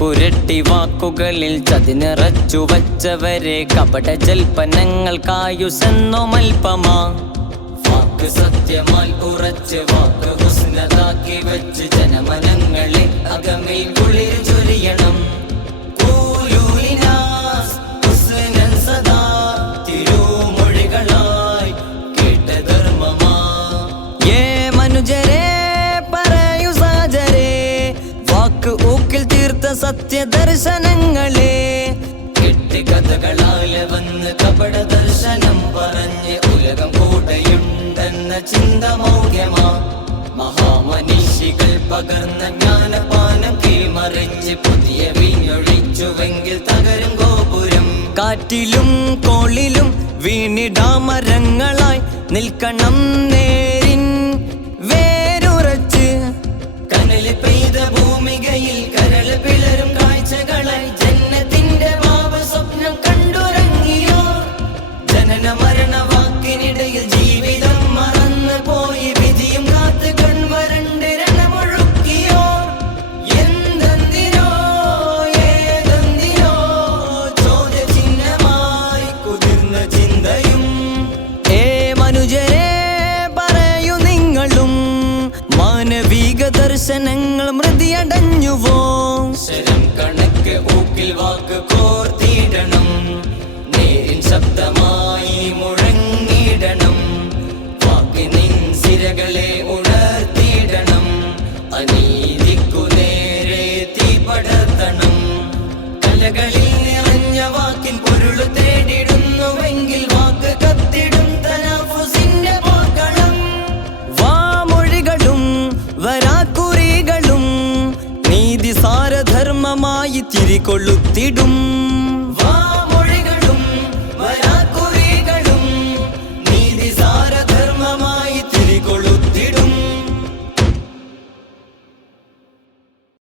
പുരട്ടി വാക്കുകളിൽ ചതിനിറച്ചു വച്ചവരെ കപട ജൽപ്പനങ്ങൾക്കായുസെന്നോ മൽപ്പമാ. വാക്ക് സത്യമായി ഉറച്ച് വാക്ക് ഹുസ്നതാക്കി വെച്ച് ജനമനങ്ങളെ അകമിൽ കുളിർ ചൊരിയണം. സത്യദർശനങ്ങളെ. കഥകളാലെ വന്ന് കപട ദർശനം പറഞ്ഞ് ഉലകം കൂടെയുണ്ടെന്ന ചിന്ത മൗഢ്യമാ മഹാമനീഷികൾ പകർന്ന ജ്ഞാനപാനം കീമറിഞ്ഞ് പുതിയ വീഞ്ഞൊഴിച്ചുവെങ്കിൽ തകരും ഗോപുരം. കാറ്റിലും കോളിലും വീണിടാമരങ്ങളായി നിൽക്കണം നേരിൻ മാനവിക ദർശനങ്ങൾ മൃതിയടഞ്ഞുവോ? ശരം കണക്ക് ഊക്കിൽ വാക്ക് കോർത്തിടണം ஞாயிற்றிரி கொளுத்திடும்.